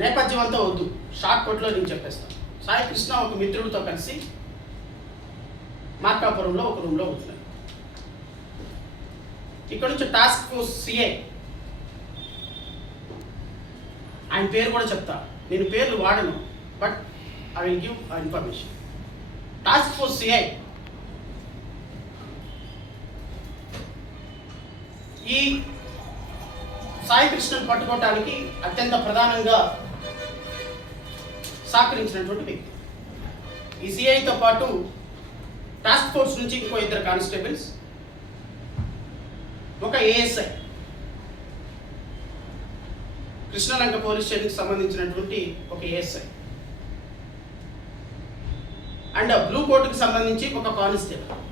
నేపథ్యం అంతా వద్దు, షార్ట్ కట్లో నేను చెప్పేస్తాను. సాయి కృష్ణ ఒక మిత్రుడితో కలిసి మార్కాపురంలో ఒక రూమ్లో ఉంటున్నాడు. ఇక్కడ నుంచి టాస్క్ ఫోర్స్ సిఐ, ఆయన పేరు కూడా చెప్తా, నేను పేర్లు వాడను, but I will give information. Task force CI ఈ సాయి కృష్ణను పట్టుకోవటానికి అత్యంత ప్రధానంగా సహకరించినటువంటి వ్యక్తి. ఈ సిఐతో పాటు టాస్క్ ఫోర్స్ నుంచి ఇంకో 2 కానిస్టేబుల్స్, ఒక ఏఎస్ఐ, కృష్ణలంక పోలీస్ స్టేషన్కి సంబంధించినటువంటి ఒక ఏఎస్ఐ అండ్ బ్లూ కోర్టుకి సంబంధించి ఒక కానిస్టేబుల్.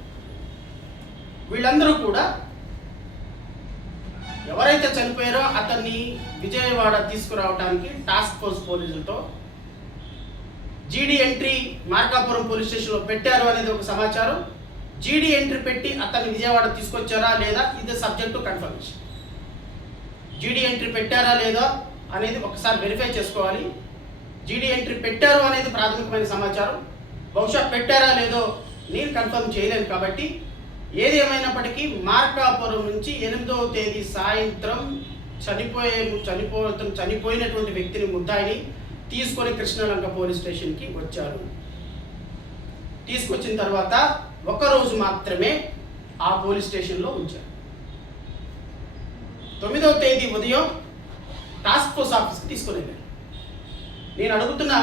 వీళ్ళందరూ కూడా ఎవరైతే చనిపోయారో అతన్ని విజయవాడ తీసుకురావడానికి టాస్క్ ఫోర్స్ పోలీసులతో జీడీ ఎంట్రీ మార్కాపురం పోలీస్ స్టేషన్లో పెట్టారు అనేది ఒక సమాచారం. జీడీ ఎంట్రీ పెట్టి అతన్ని విజయవాడ తీసుకొచ్చారా లేదా, ఇది సబ్జెక్ట్ టు కన్ఫర్మేషన్. జీడీ ఎంట్రీ పెట్టారా లేదా అనేది ఒకసారి వెరిఫై చేసుకోవాలి. జీడీ ఎంట్రీ పెట్టారు అనేది ప్రాథమికమైన సమాచారం. బహుశా పెట్టారా లేదో నేను కన్ఫర్మ్ చేయలేను. కాబట్టి ఏది ఏమైనప్పటికీ మార్కాపురం నుంచి 8వ తేదీ సాయంత్రం చనిపోయినటువంటి వ్యక్తిని, ముద్దాయిని తీసుకొని కృష్ణలంక పోలీస్ స్టేషన్కి వచ్చారు. తీసుకొచ్చిన తర్వాత ఒకరోజు మాత్రమే ఆ పోలీస్ స్టేషన్లో ఉంచారు. 9వ తేదీ ఉదయం టాస్క్ ఫోర్స్ ఆఫీస్కి తీసుకొని వెళ్ళారు. నేను అడుగుతున్నా,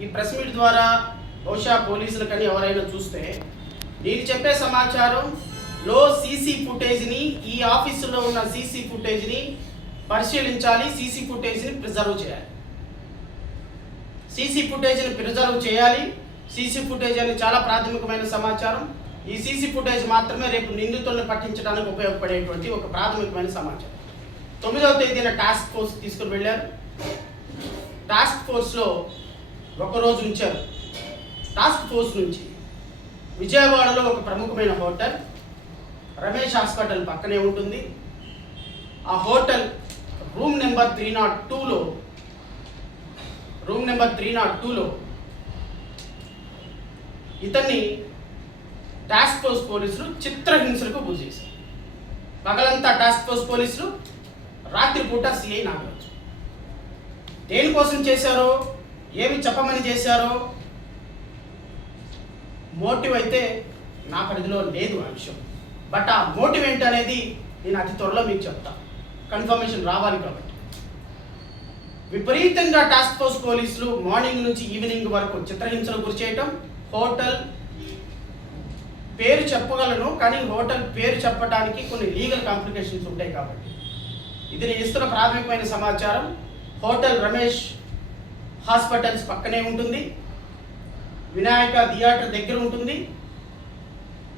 ఈ ప్రెస్ మీట్ ద్వారా బహుశా పోలీసులు కానీ ఎవరైనా చూస్తే, నేను చెప్పే సమాచారంలో సీసీ ఫుటేజ్ని, ఈ ఆఫీసులో ఉన్న సీసీ ఫుటేజ్ని పరిశీలించాలి, సీసీ ఫుటేజ్ని ప్రిజర్వ్ చేయాలి. సీసీ ఫుటేజ్ని ప్రిజర్వ్ చేయాలి. సీసీ ఫుటేజ్ అనేది చాలా ప్రాథమికమైన సమాచారం. ఈ సీసీ ఫుటేజ్ మాత్రమే రేపు నిందితులను పట్టించడానికి ఉపయోగపడేటువంటి ఒక ప్రాథమికమైన సమాచారం. 9వ తేదీన టాస్క్ ఫోర్స్ తీసుకుని వెళ్ళారు. టాస్క్ ఫోర్స్లో ఒకరోజు ఉంచారు. టాస్క్ ఫోర్స్ నుంచి విజయవాడలో ఒక ప్రముఖమైన హోటల్, రమేష్ హాస్పిటల్ పక్కనే ఉంటుంది. ఆ హోటల్ రూమ్ నెంబర్ 302లో ఇతన్ని టాస్క్ ఫోర్స్ పోలీసులు చిత్రహింసలకు గురి చేశారు. పగలంతా టాస్క్ ఫోర్స్ పోలీసులు, రాత్రిపూట సిఐ నాగరాజు. దేనికోసం చేశారో, ఏమి చెప్పమని చేశారో, మోటివ్ అయితే నా పరిధిలో లేదు ఆ విషయం. బట్ ఆ మోటివ్ ఏంటి అనేది నేను అతి త్వరలో మీకు చెప్తా, కన్ఫర్మేషన్ రావాలి కాబట్టి. విపరీతంగా టాస్క్ ఫోర్స్ పోలీసులు మార్నింగ్ నుంచి ఈవినింగ్ వరకు చిత్రహింసలకు గురి చేయటం. హోటల్ పేరు చెప్పగలను, కానీ హోటల్ పేరు చెప్పడానికి కొన్ని లీగల్ కాంప్లికేషన్స్ ఉంటాయి కాబట్టి ఇది నేను ఇస్తున్న ప్రాథమికమైన సమాచారం. హోటల్ రమేష్ హాస్పిటల్స్ పక్కనే ఉంటుంది, వినాయక థియేటర్ దగ్గర ఉంటుంది.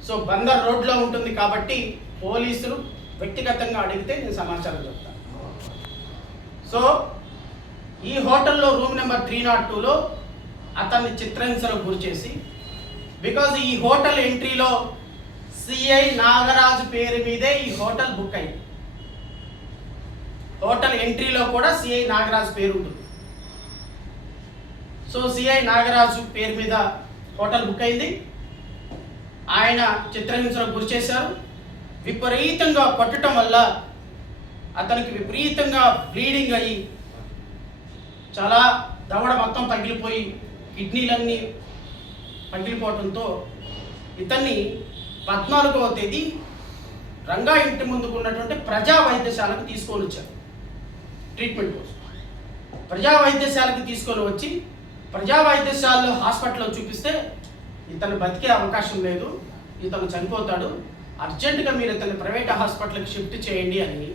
సో బందర్ రోడ్లో ఉంటుంది కాబట్టి పోలీసులు వ్యక్తిగతంగా అడిగితే నేను సమాచారం చెప్తాను. సో ఈ హోటల్లో రూమ్ నెంబర్ 302లో అతన్ని చిత్రహింసలకు గురి చేసి, బికాజ్ ఈ హోటల్ ఎంట్రీలో సిఐ నాగరాజు పేరు మీదే ఈ హోటల్ బుక్ అయింది. హోటల్ ఎంట్రీలో కూడా సిఐ నాగరాజు పేరు ఉంటుంది. సో సిఐ నాగరాజు పేరు మీద హోటల్ బుక్ అయింది. ఆయన చిత్రహింసలకు గురి చేశారు. విపరీతంగా కొట్టడం వల్ల అతనికి విపరీతంగా బ్లీడింగ్ అయ్యి చాలా దవడ మొత్తం పగిలిపోయి కిడ్నీలన్నీ పగిలిపోవడంతో ఇతన్ని 14వ తేదీ రంగా ఇంటి ముందుకు ఉన్నటువంటి ప్రజా వైద్యశాలకు తీసుకొని వచ్చారు ట్రీట్మెంట్ కోసం. ప్రజా వైద్యశాలకు తీసుకొని వచ్చి ప్రజా వైద్యశాలలో హాస్పిటల్లో చూపిస్తే ఇతను బతికే అవకాశం లేదు, ఇతను చనిపోతాడు, అర్జెంటుగా మీరు ఇతన్ని ప్రైవేట్ హాస్పిటల్కి షిఫ్ట్ చేయండి అని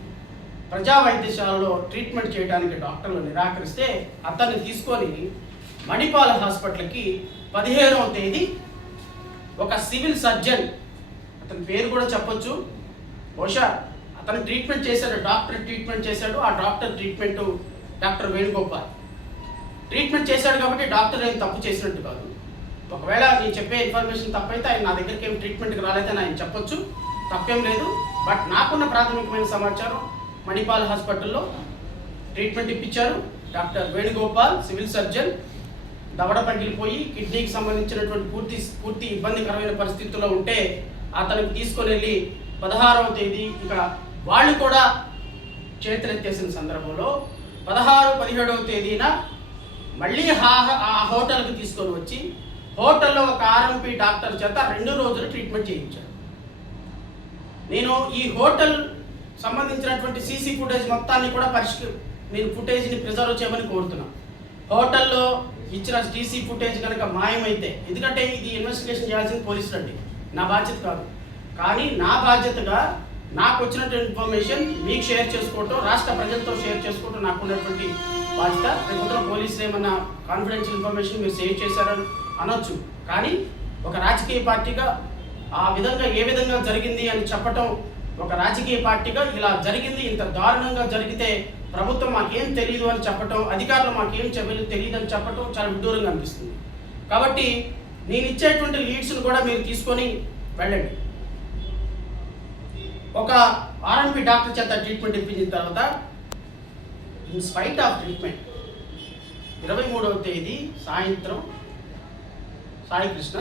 ప్రజా వైద్యశాలలో ట్రీట్మెంట్ చేయడానికి డాక్టర్లు నిరాకరిస్తే అతన్ని తీసుకొని మణిపాల్ హాస్పిటల్కి 15వ తేదీ ఒక సివిల్ సర్జన్, అతని పేరు కూడా చెప్పొచ్చు, బహుశా అతను ట్రీట్మెంట్ చేశాడు, డాక్టర్ ట్రీట్మెంట్ చేశాడు. ఆ doctor treatment doctor Venugopal treatment చేశాడు కాబట్టి డాక్టర్ ఏం తప్పు చేసినట్టు కాదు. ఒకవేళ నేను చెప్పే ఇన్ఫర్మేషన్ తప్పైతే ఆయన నా దగ్గరికి ఏం ట్రీట్మెంట్కి రాలేదని ఆయన చెప్పొచ్చు, తప్పేం లేదు. బట్ నాకున్న ప్రాథమికమైన సమాచారం మణిపాల్ హాస్పిటల్లో ట్రీట్మెంట్ ఇప్పించారు. డాక్టర్ వేణుగోపాల్ సివిల్ సర్జన్ దవడ పగిలిపోయి కిడ్నీకి సంబంధించినటువంటి పూర్తి ఇబ్బందికరమైన పరిస్థితుల్లో ఉంటే అతనికి తీసుకొని వెళ్ళి 16వ తేదీ ఇక వాళ్ళు కూడా చేతులెత్తేసిన సందర్భంలో 16, 17వ తేదీన మళ్ళీ ఆ హోటల్కి తీసుకొని వచ్చి హోటల్లో ఒక ఆర్ఎంపీ డాక్టర్ చేత 2 రోజులు ట్రీట్మెంట్ చేయించారు. నేను ఈ హోటల్ సంబంధించినటువంటి సీసీ ఫుటేజ్ మొత్తాన్ని కూడా నేను ఫుటేజ్ని ప్రిజర్వ్ చేయమని కోరుతున్నాను. హోటల్లో ఇచ్చిన సీసీ ఫుటేజ్ కనుక మాయమైతే, ఎందుకంటే ఇది ఇన్వెస్టిగేషన్ చేయాల్సిన పోలీసులు అండి, నా బాధ్యత కాదు. కానీ నా బాధ్యతగా నాకు వచ్చినటువంటి ఇన్ఫర్మేషన్ మీకు షేర్ చేసుకోవటం, రాష్ట్ర ప్రజలతో షేర్ చేసుకోవటం నాకు ఉన్నటువంటి బాధ్యత. రేపు పోలీసులు ఏమన్నా కాన్ఫిడెన్షియల్ ఇన్ఫర్మేషన్ మీరు షేర్ చేశారని అనొచ్చు, కానీ ఒక రాజకీయ పార్టీగా ఆ విధంగా ఏ విధంగా జరిగింది అని చెప్పటం, ఒక రాజకీయ పార్టీగా ఇలా జరిగింది, ఇంత దారుణంగా జరిగితే ప్రభుత్వం మాకేం తెలియదు అని చెప్పటం, అధికారులు మాకేం తెలియదు అని చెప్పటం చాలా విడ్డూరంగా అనిపిస్తుంది. కాబట్టి నేను ఇచ్చేటువంటి లీడ్స్ను కూడా మీరు తీసుకొని వెళ్ళండి. ఒక ఆర్ఎంపీ డాక్టర్ చేత ట్రీట్మెంట్ ఇప్పించిన తర్వాత ఇన్ స్పైట్ ఆఫ్ ట్రీట్మెంట్ 23వ తేదీ సాయంత్రం సాయి కృష్ణ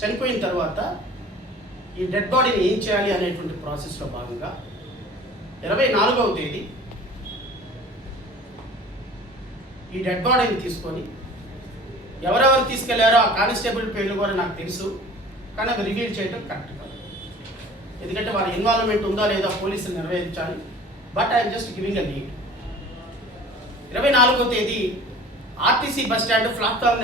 చనిపోయిన తర్వాత ఈ డెడ్ బాడీని ఏం చేయాలి అనేటువంటి ప్రాసెస్లో భాగంగా 24వ తేదీ ఈ డెడ్ బాడీని తీసుకొని ఎవరెవరు తీసుకెళ్లారో ఆ కానిస్టేబుల్ పేర్లు కూడా నాకు తెలుసు, కానీ అవి రివీల్ చేయడం కరెక్ట్ కాదు. ఎందుకంటే వారి ఇన్వాల్వ్మెంట్ ఉందా లేదా పోలీసులు నిర్వహించాలి. But I'm just giving a lead. 24వ తేదీ RTC bus stand platform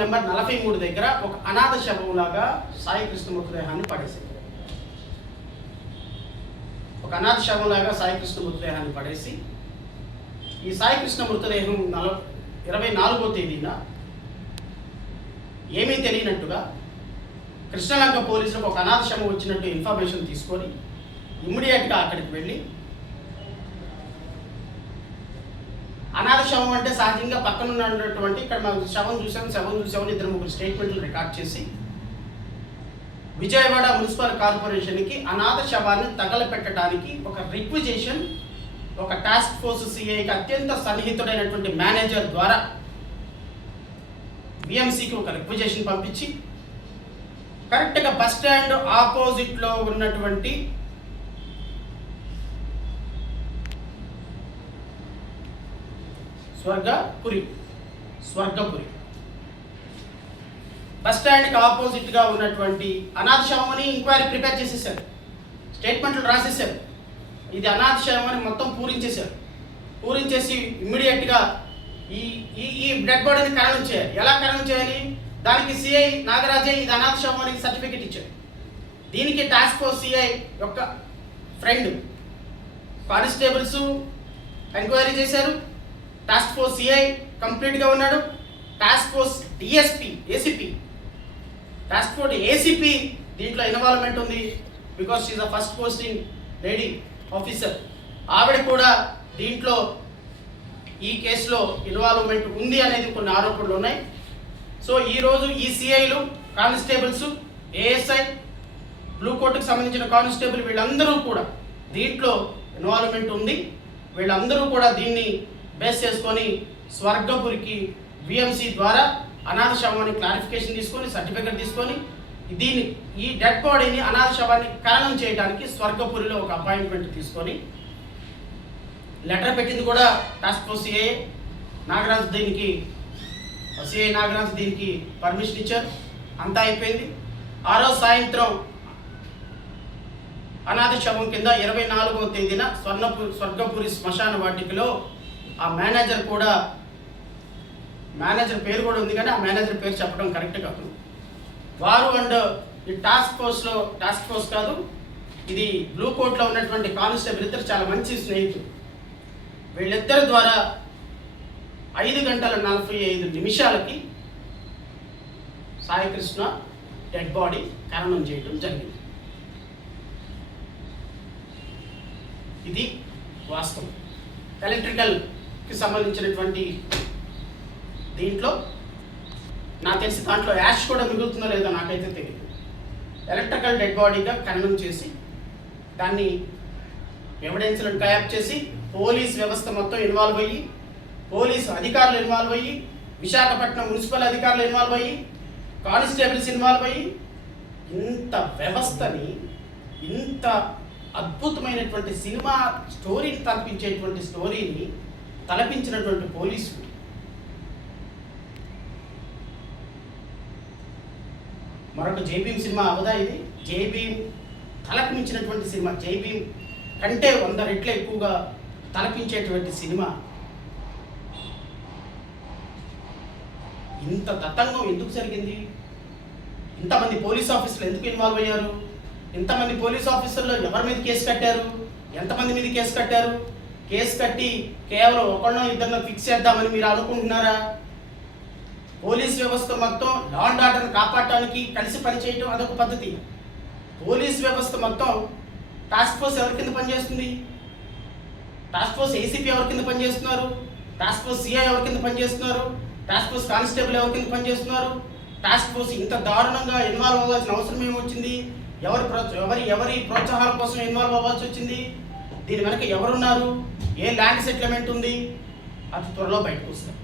number 43 దగ్గర ఒక అనాథ శవంలాగా సాయి కృష్ణ మృతదేహాన్ని పడేసింది. ఒక అనాథ శవంలాగా సాయి కృష్ణ మృతదేహాన్ని పడేసి ఈ సాయి కృష్ణ మృతదేహం 24వ తేదీన ఏమీ తెలియనట్టుగా కృష్ణలంక పోలీసులకు ఒక అనాథ శవం వచ్చినట్టు ఇన్ఫర్మేషన్ తీసుకొని ఇమ్మీడియట్గా అక్కడికి వెళ్ళి, అనాథ శవం అంటే సహజంగా పక్కన ఉన్నటువంటి ఇక్కడ మనం శవం చూసామని 2-3 స్టేట్మెంట్లు రికార్డ్ చేసి విజయవాడ మున్సిపల్ కార్పొరేషన్కి అనాథ శవాన్ని తగలపెట్టడానికి ఒక రిక్విజేషన్, ఒక టాస్క్ ఫోర్స్ సిఐకి అత్యంత సన్నిహితుడైనటువంటి మేనేజర్ ద్వారా బిఎంసికి ఒక రిక్విజేషన్ పంపించి కరెక్ట్గా బస్ స్టాండ్ ఆపోజిట్లో ఉన్నటువంటి స్వర్గపురి బస్ స్టాండ్కి ఆపోజిట్గా ఉన్నటువంటి అనాథ శవమని ఎంక్వైరీ ప్రిపేర్ చేసేసారు, స్టేట్మెంట్లు రాసేసారు. ఇది అనాథ శవమని మొత్తం పూరించేసి ఇమ్మీడియట్గా ఈ డెడ్ బాడీని ఖననం చేయాలి. ఎలా ఖననం చేయాలి? దానికి సిఐ నాగరాజే ఇది అనాథ శవమని సర్టిఫికెట్ ఇచ్చారు. దీనికి టాస్క్ ఫోర్స్ సిఐ యొక్క ఫ్రెండ్ కానిస్టేబుల్స్ ఎంక్వైరీ చేశారు. టాస్క్ ఫోర్స్ సిఐ కంప్లీట్గా ఉన్నాడు. టాస్క్ ఫోర్స్ ఏసీపీ దీంట్లో ఇన్వాల్వ్మెంట్ ఉంది. Because she's the first posting lady officer. ఆవిడ కూడా దీంట్లో ఈ కేసులో ఇన్వాల్వ్మెంట్ ఉంది అనేది కొన్ని ఆరోపణలు ఉన్నాయి. సో ఈరోజు ఈ సిఐలు, కానిస్టేబుల్స్, ఏఎస్ఐ, బ్లూ కోర్టుకు సంబంధించిన కానిస్టేబుల్ వీళ్ళందరూ కూడా దీంట్లో ఇన్వాల్వ్మెంట్ ఉంది. వీళ్ళందరూ కూడా దీన్ని బేస్ చేసుకొని స్వర్గపురికి బిఎంసి ద్వారా అనాథ శవాన్ని క్లారిఫికేషన్ తీసుకొని సర్టిఫికెట్ తీసుకొని ఈ డెడ్ బాడీని అనాథ శవాన్ని ఖననం చేయడానికి స్వర్గపురిలో ఒక అపాయింట్మెంట్ తీసుకొని లెటర్ పెట్టింది కూడా టాస్క్ ఫోర్స్ సిఐ నాగరాజ్. దీనికి పర్మిషన్ ఇచ్చారు. అంతా అయిపోయింది. ఆ రోజు సాయంత్రం అనాథ శవం కింద 24వ తేదీన స్వర్గపురి శ్మశాన వాటికలో ఆ మేనేజర్ పేరు కూడా ఉంది, కానీ ఆ మేనేజర్ పేరు చెప్పడం కరెక్ట్ కాదు. వారు అండ్ ఈ టాస్క్ ఫోర్స్ కాదు, ఇది బ్లూ కోర్ట్లో ఉన్నటువంటి కానిస్టేబుల్ ఇద్దరు చాలా మంచి స్నేహితులు. వీళ్ళిద్దరి ద్వారా 5:45 సాయి కృష్ణ డెడ్ బాడీ ఖననం చేయడం జరిగింది. ఇది వాస్తవం. ఎలక్ట్రికల్కి సంబంధించినటువంటి దీంట్లో నాకు తెలిసి దాంట్లో యాష్ కూడా మిగులుతుందో లేదో నాకైతే తెలియదు. ఎలక్ట్రికల్ డెడ్ బాడీగా ఖననం చేసి దాన్ని ఎవిడెన్స్లను కయాప్ చేసి పోలీస్ వ్యవస్థ మొత్తం ఇన్వాల్వ్ అయ్యి, పోలీసు అధికారులు ఇన్వాల్వ్ అయ్యి, విశాఖపట్నం మున్సిపల్ అధికారులు ఇన్వాల్వ్ అయ్యి, కానిస్టేబుల్స్ ఇన్వాల్వ్ అయ్యి ఇంత వ్యవస్థని, ఇంత అద్భుతమైనటువంటి సినిమా స్టోరీని తలపించేటువంటి స్టోరీని తలపించినటువంటి పోలీసు మరొక జై భీమ్ సినిమా అవదా ఇది? జై భీమ్ తలకు మించినటువంటి సినిమా, జై భీమ్ కంటే 100 రెట్లు ఎక్కువగా తలపించేటువంటి సినిమా. ఇంత తతంగం ఎందుకు జరిగింది? ఇంతమంది పోలీస్ ఆఫీసర్లు ఎందుకు ఇన్వాల్వ్ అయ్యారు? ఇంతమంది పోలీస్ ఆఫీసర్లు ఎవరి మీద కేసు కట్టారు? ఎంతమంది మీద కేసు కట్టారు? కేసు కట్టి కేవలం ఒకళ్ళో ఇద్దరినో ఫిక్స్ చేద్దామని మీరు అనుకుంటున్నారా? పోలీస్ వ్యవస్థ మొత్తం లా అండ్ ఆర్డర్ని కాపాడటానికి కలిసి పనిచేయటం అదొక పద్ధతి. పోలీస్ వ్యవస్థ మొత్తం టాస్క్ ఫోర్స్ ఎవరి కింద పనిచేస్తుంది? టాస్క్ ఫోర్స్ ఏసీపీ ఎవరి కింద పనిచేస్తున్నారు? టాస్క్ ఫోర్స్ సిఐ ఎవరి కింద పనిచేస్తున్నారు? టాస్క్ ఫోర్స్ కానిస్టేబుల్ ఎవరి కింద పనిచేస్తున్నారు? టాస్క్ ఫోర్స్ ఇంత దారుణంగా ఇన్వాల్వ్ అవ్వాల్సిన అవసరం ఏమొచ్చింది? ఎవరి ప్రోత్సాహాల కోసం ఇన్వాల్వ్ అవ్వాల్సి వచ్చింది? దీని వెనక ఎవరున్నారు? ఏ ల్యాండ్ సెటిల్మెంట్ ఉంది? అతి త్వరలో బయటకు వస్తారు.